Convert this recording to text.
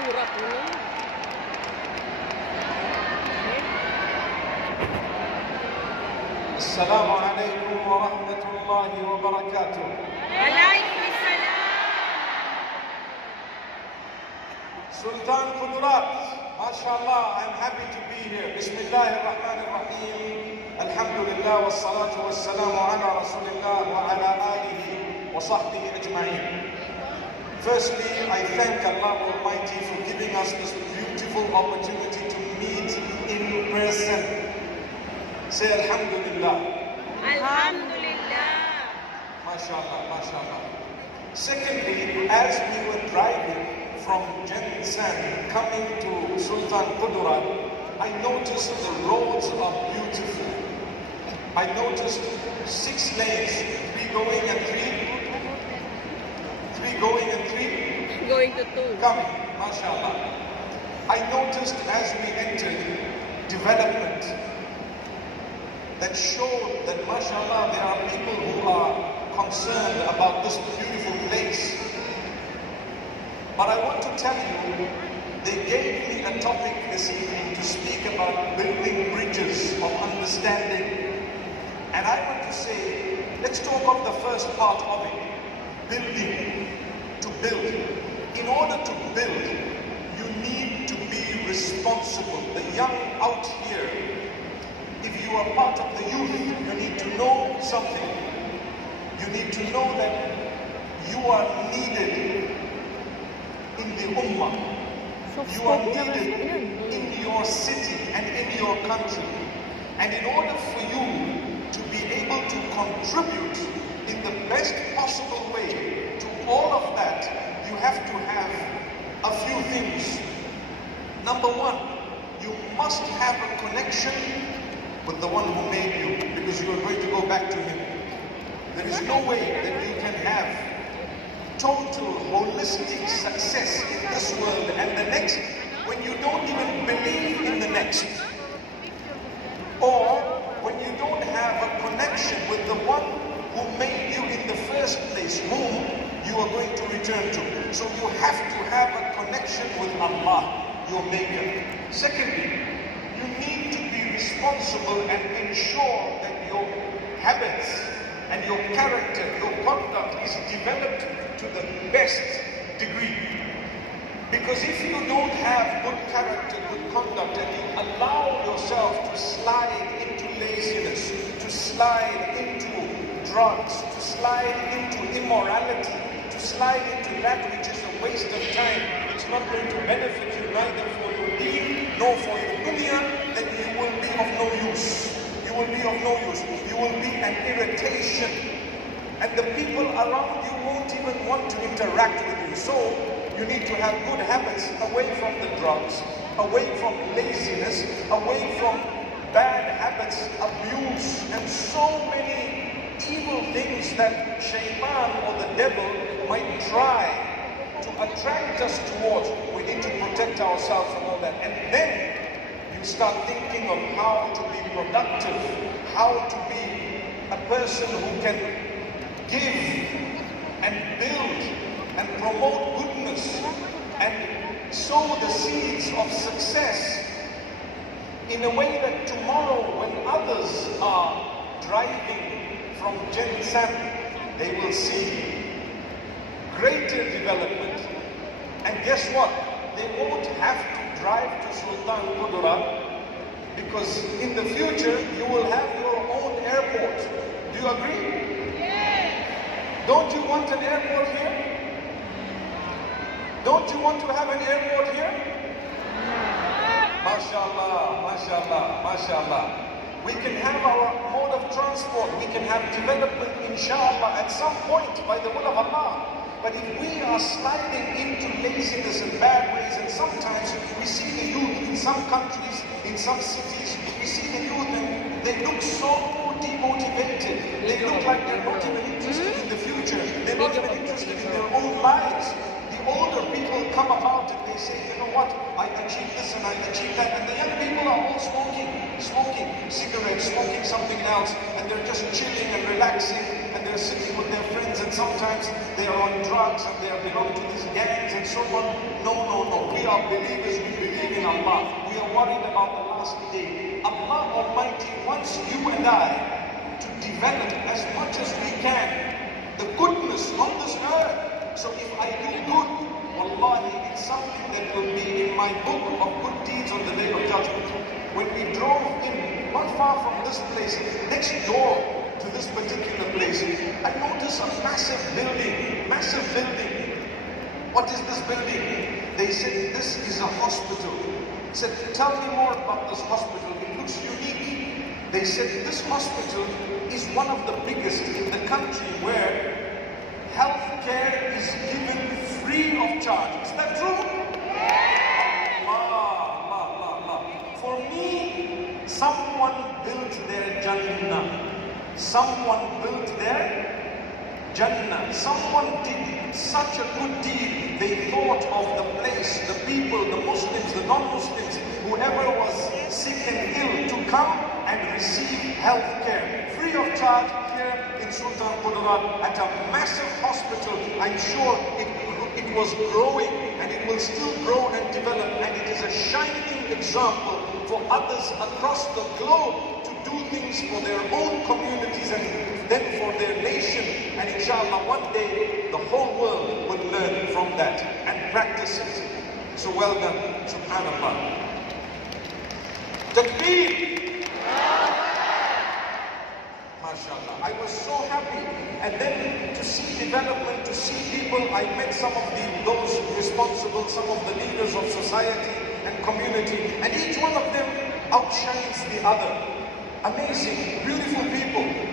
Naura puno. Assalamu alaikum wa rahmatullahi wa barakatuh. Alaikum salam. Sultan Kudarat, Mashaallah, I'm happy to be here. Bismillahir Rahmanir Rahim. Alhamdulillah wa salatu wa salamu ala Rasulillah wa ala alihi wa sahbihi ajma'in. Firstly, I thank Allah Almighty for giving us this beautiful opportunity to meet in person. Say Alhamdulillah. Alhamdulillah. Mashaallah, Mashaallah. Secondly, as we were driving from Jensan coming to Sultan Kudarat, I noticed the roads are beautiful. I noticed 6 lanes, 3 going and 3 going and 3 Going to 2. coming, Mashaallah. I noticed as we entered development that showed that, Mashaallah, there are people who are concerned about this beautiful place. But I want to tell you, they gave me a topic this evening to speak about building bridges of understanding. And I want to say, let's talk of the first part of it, building, to build. In order to build, you need to be responsible. The young out here, if you are part of the youth, you need to know something. You need to know that you are needed in the ummah. You are needed in your city and in your country. And in order for you to be able to contribute in the best possible way to all of that, you have to have a few things. Number one, you must have a connection with the one who made you, because you are going to go back to him. There is no way that you can have total holistic success in this world and the next when you don't even believe in the next, or when you don't have a connection with the one who made you in the first place, whom you are going to return to. So you have to have a connection with Allah, your maker. Secondly, you need to be responsible and ensure that your habits and your character, your conduct is developed to the best degree. Because if you don't have good character, good conduct, and you allow yourself to slide into laziness, to slide into drugs, to slide into immorality, to slide into that which is a waste of time, it's not going to benefit you neither for your deen nor for your dunya, then you will be of no use. You will be of no use. You will be an irritation. And the people around you won't even want to interact with you. So you need to have good habits away from the drugs, away from laziness, away from bad habits, abuse, and so many evil things that shaitan or the devil might try to attract us towards. We need to protect ourselves from all that. And then you start thinking of how to be productive, how to be a person who can give and build and promote goodness and sow the seeds of success in a way that tomorrow when others are driving from Jensan, they will see greater development. And guess what? They won't have to drive to Sultan Kudarat, because in the future you will have your own airport. Do you agree? Don't you want an airport here? Don't you want to have an airport here? Mashaallah, Mashaallah, Mashaallah. We can have our mode of transport. We can have development, inshallah, at some point by the will of Allah. But if we are sliding into laziness and bad ways, and sometimes we see the youth in some countries, in some cities, we see the youth and they look so demotivated. They look like they're not even interested in the future. They're not even interested in their own lives. The older people come about and they say, you know what, I achieved this and I achieved that. And the young people are all smoking cigarettes, smoking something else, and they're just chilling and relaxing, and they're sitting with their friends, and sometimes they are on drugs and they belong to these gangs and so on. No, no, no. We are believers, we believe in Allah. We are worried about the last day. Allah Almighty wants you and I to develop as much as we can the goodness on this earth. So if I do good, wallahi, it's something that will be in my book of good deeds on the day of judgment. When we drove in, not far from this place, next door to this particular place, I noticed a massive building, massive building. What is this building? They said, this is a hospital. I said, tell me more about this hospital. It looks unique. They said, this hospital is one of the biggest in the country where health care is given free of charge. Is that true? Allah. For me, someone built their Jannah. Someone built their Jannah. Someone did such a good deed. They thought of the place, the people, the Muslims, the non-Muslims, whoever was sick and ill to come and receive health care free of charge here in Sultan Kudarat at a massive hospital. I'm sure it was growing and it will still grow and develop, and it is a shining example for others across the globe to do things for their own communities and then for their nation. And inshallah, one day the whole world will learn from that and practice it. So well done, subhanallah. Takbir! Mashaallah. I was so happy, and then to see development, to see people. I met some of those responsible, some of the leaders of society and community, and each one of them outshines the other. Amazing, beautiful people.